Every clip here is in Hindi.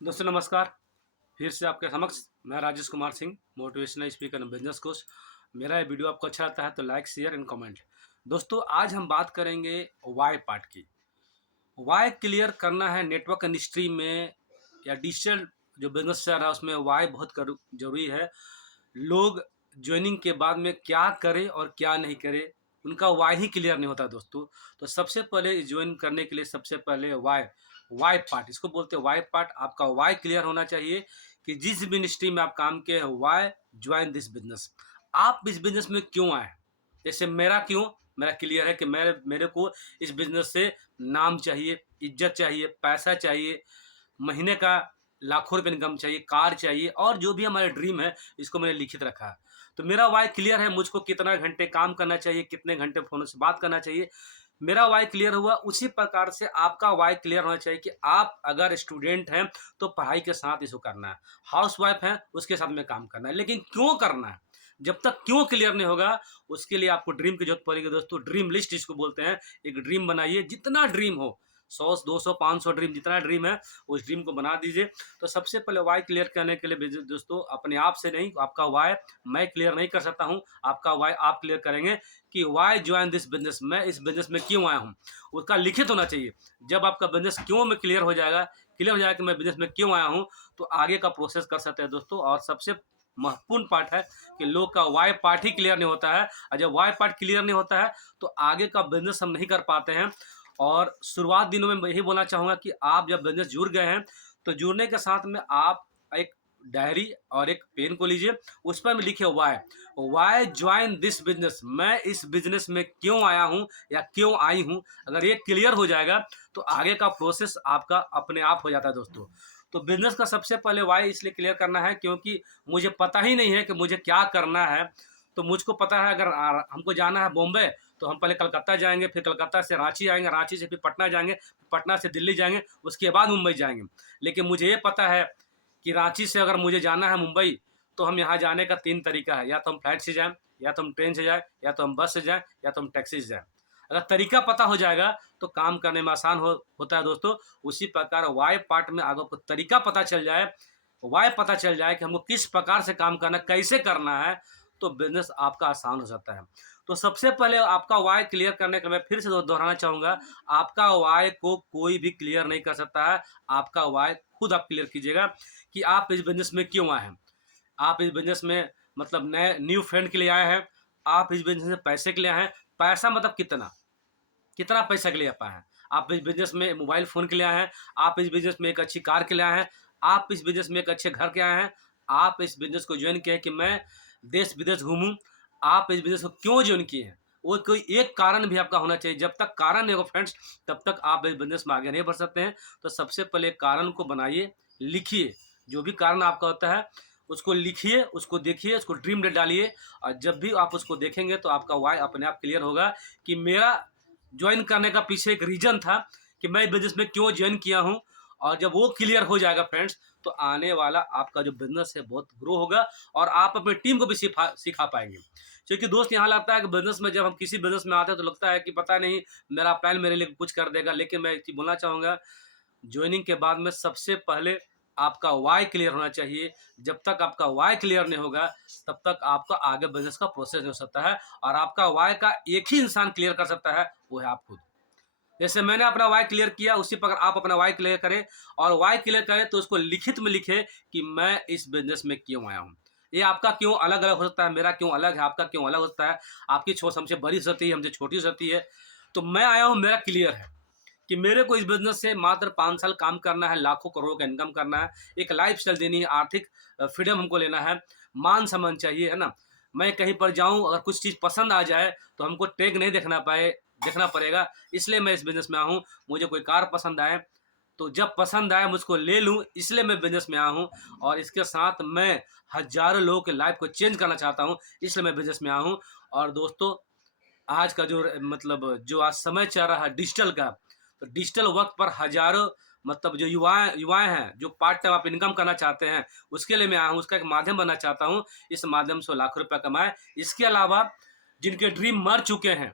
दोस्तों नमस्कार। फिर से आपके समक्ष मैं Rajesh Kumar Singh, motivational speaker and business coach. मेरा ये वीडियो आपको अच्छा लगता है तो लाइक शेयर एंड कमेंट। दोस्तों आज हम बात करेंगे वाई पार्ट की। वाई क्लियर करना है नेटवर्क इंडस्ट्री में या डिजिटल जो बिजनेस चल रहा है उसमें वाई बहुत जरूरी है। लोग ज्वाइनिंग के बाद में क्या करें और क्या नहीं करें, उनका वाई ही क्लियर नहीं होता दोस्तों। तो सबसे पहले ज्वाइन करने के लिए सबसे पहले वाई वाई पार्ट, इसको बोलते हैं वाई पार्ट। आपका वाई क्लियर होना चाहिए कि जिस भी इंडस्ट्री में आप काम किए हैं, वाई ज्वाइन दिस बिजनेस। आप इस बिजनेस में क्यों आए? जैसे मेरा क्लियर है कि मेरे को इस बिजनेस से नाम चाहिए, इज्जत चाहिए, पैसा चाहिए, महीने का लाखों रुपए इनकम चाहिए, कार चाहिए, और जो भी हमारे ड्रीम है इसको मैंने लिखित रखा है। तो मेरा वाई क्लियर है, मुझको कितना घंटे काम करना चाहिए, कितने घंटे फोन से बात करना चाहिए। मेरा वाई क्लियर हुआ, उसी प्रकार से आपका वाई क्लियर होना चाहिए कि आप अगर स्टूडेंट हैं तो पढ़ाई के साथ इसको करना है, हाउस वाइफ है उसके साथ में काम करना है, लेकिन क्यों करना है? जब तक क्यों क्लियर नहीं होगा उसके लिए आपको ड्रीम की जरूरत पड़ेगी दोस्तों। ड्रीम लिस्ट इसको बोलते हैं। एक ड्रीम बनाइए, जितना ड्रीम हो, 100 200 500 ड्रीम, जितना ड्रीम है उस ड्रीम को बना दीजिए। तो सबसे पहले वाई क्लियर करने के लिए दोस्तों अपने आप से नहीं, आपका वाई मैं क्लियर नहीं कर सकता हूँ, आपका वाई आप क्लियर करेंगे कि वाई ज्वाइन दिस बिजनेस, मैं इस बिजनेस में क्यों आया हूँ, उसका लिखित होना चाहिए। जब आपका बिजनेस क्यों में क्लियर हो जाएगा कि मैं बिजनेस में क्यों आया हूँ, तो आगे का प्रोसेस कर सकते हैं दोस्तों। और सबसे महत्वपूर्ण पार्ट है कि लोग का वाई पार्ट ही क्लियर नहीं होता है, और जब वाई पार्ट क्लियर नहीं होता है तो आगे का बिजनेस हम नहीं कर पाते हैं। और शुरुआत दिनों में मैं यही बोलना चाहूँगा कि आप जब बिजनेस जुड़ गए हैं तो जुड़ने के साथ में आप एक डायरी और एक पेन को लीजिए, उस पर लिखिए Y Y join this business, मैं इस बिजनेस में क्यों आया हूँ या क्यों आई हूँ। अगर ये क्लियर हो जाएगा तो आगे का प्रोसेस आपका अपने आप हो जाता है दोस्तों। तो बिजनेस का सबसे पहले वाई इसलिए क्लियर करना है क्योंकि मुझे पता ही नहीं है कि मुझे क्या करना है। तो मुझको पता है अगर हमको जाना है बॉम्बे तो हम पहले कलकत्ता जाएंगे, फिर कलकत्ता से रांची आएंगे, रांची से फिर पटना जाएंगे, पटना से दिल्ली जाएंगे, उसके बाद मुंबई जाएंगे। लेकिन मुझे ये पता है कि रांची से अगर मुझे जाना है मुंबई तो हम यहाँ जाने का 3 तरीका है, या तो हम फ्लाइट से जाएं, या तो हम ट्रेन से जाएं, या तो हम बस से जाएं, या तो हम टैक्सी से जाएं। अगर तरीका पता हो जाएगा तो काम करने में आसान होता है दोस्तों। उसी प्रकार वाई पार्ट में अगर आपको तरीका पता चल जाए, वाई पता चल जाए कि हमको किस प्रकार से काम करना, कैसे करना है, तो बिजनेस आपका आसान हो जाता है। तो सबसे पहले आपका वाई क्लियर करने के लिए मैं फिर से दोहराना चाहूँगा, आपका वाई को कोई भी क्लियर नहीं कर सकता है। आपका वाई खुद आप क्लियर कीजिएगा कि आप इस बिजनेस में क्यों आए हैं। आप इस बिजनेस में मतलब नए न्यू फ्रेंड के लिए आए हैं, आप इस बिजनेस में पैसे के लिए आए हैं। पैसा मतलब कितना, कितना पैसा के लिए आप आए हैं? आप इस बिजनेस में मोबाइल फ़ोन के लिए आए हैं, आप इस बिजनेस में एक अच्छी कार के लिए आए हैं, आप इस बिजनेस में एक अच्छे घर के आए हैं, आप इस बिजनेस को ज्वाइन किए हैं कि मैं देश विदेश घूमूं। आप इस बिजनेस को क्यों ज्वाइन किए हैं, वो कोई एक कारण भी आपका होना चाहिए। जब तक कारण नहीं होगा फ्रेंड्स, तब तक आप इस बिजनेस में आगे नहीं बढ़ सकते हैं। तो सबसे पहले कारण को बनाइए, लिखिए, जो भी कारण आपका होता है उसको लिखिए, उसको देखिए, उसको ड्रीम डेट डालिए। और जब भी आप उसको देखेंगे तो आपका वाई अपने आप क्लियर होगा कि मेरा ज्वाइन करने का पीछे एक रीजन था कि मैं बिजनेस में क्यों ज्वाइन किया हूँ। और जब वो क्लियर हो जाएगा फ्रेंड्स, तो आने वाला आपका जो बिजनेस है बहुत ग्रो होगा, और आप अपनी टीम को भी सिखा पाएंगे। क्योंकि दोस्त यहाँ लगता है कि बिजनेस में, जब हम किसी बिजनेस में आते हैं तो लगता है कि पता नहीं मेरा प्लान मेरे लिए कुछ कर देगा। लेकिन मैं एक चीज़ बोलना चाहूँगा, ज्वाइनिंग के बाद में सबसे पहले आपका वाई क्लियर होना चाहिए। जब तक आपका वाई क्लियर नहीं होगा तब तक आपका आगे बिजनेस का प्रोसेस नहीं हो सकता है। और आपका वाई का एक ही इंसान क्लियर कर सकता है, वो है आप खुद। जैसे मैंने अपना वाई क्लियर किया, उसी प्रकार आप अपना वाई क्लियर करें। और वाई क्लियर करें तो उसको लिखित में लिखे कि मैं इस बिजनेस में क्यों आया हूँ। ये आपका क्यों अलग अलग हो सकता है, मेरा क्यों अलग है, आपका क्यों अलग हो सकता है। आपकी सोच हमसे बड़ी हो सकती है, हमसे छोटी हो सकती है। तो मैं आया हूँ, मेरा क्लियर है कि मेरे को इस बिजनेस से मात्र 5 साल काम करना है, लाखों करोड़ों का इनकम करना है, एक लाइफस्टाइल देनी है, आर्थिक फ्रीडम हमको लेना है, मान सम्मान चाहिए, है ना। मैं कहीं पर जाऊं, अगर कुछ चीज़ पसंद आ जाए तो हमको टैग नहीं देखना पड़ेगा। इसलिए मैं इस बिजनेस में आया हूँ। मुझे कोई कार पसंद आए तो जब पसंद आए मुझको ले लूँ, इसलिए मैं बिजनेस में आया हूँ। और इसके साथ मैं हजारों लोगों की लाइफ को चेंज करना चाहता हूँ, इसलिए मैं बिजनेस में आया हूँ। और दोस्तों आज का जो मतलब जो आज समय चल रहा है डिजिटल का, तो डिजिटल वर्क पर हजारों मतलब जो युवाएं हैं, जो पार्ट टाइम आप इनकम करना चाहते हैं, उसके लिए मैं आया हूँ, उसका एक माध्यम बनना चाहता हूँ। इस माध्यम से वो लाखों रुपया कमाए। इसके अलावा जिनके ड्रीम मर चुके हैं,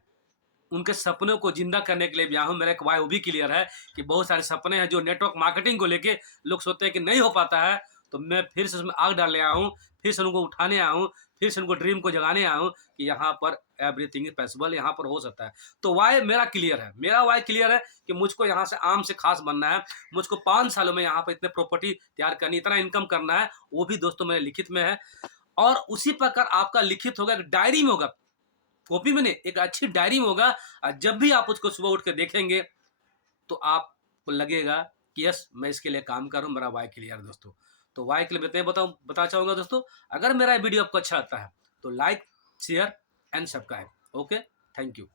उनके सपनों को जिंदा करने के लिए भी आया हूँ। मेरा एक वाई वो भी क्लियर है कि बहुत सारे सपने हैं जो नेटवर्क मार्केटिंग को लेके लोग सोचते हैं कि नहीं हो पाता है, तो मैं फिर से उसमें आग डालने आया हूँ, फिर से उनको उठाने आया हूँ, फिर से उनको ड्रीम को जगाने आया हूँ कि यहाँ पर एवरीथिंग इज पॉसिबल, यहाँ पर हो सकता है। तो वाई मेरा क्लियर है, मेरा वाई क्लियर है कि मुझको यहाँ से आम से खास बनना है, मुझको 5 सालों में यहाँ पर इतने प्रॉपर्टी तैयार करनी, इतना इनकम करना है, वो भी दोस्तों मेरे लिखित में है। और उसी प्रकार आपका लिखित होगा, एक डायरी में होगा, कॉपी में नहीं, एक अच्छी डायरी में होगा। और जब भी आप उसको सुबह उठ के देखेंगे तो आपको लगेगा कि यस मैं इसके लिए काम कर रहा हूँ, मेरा वाई क्लियर है दोस्तों। तो वाई के लिए मैं बता चाहूँगा दोस्तों, अगर मेरा वीडियो आपको अच्छा लगता है तो like, share and subscribe. Okay, thank you.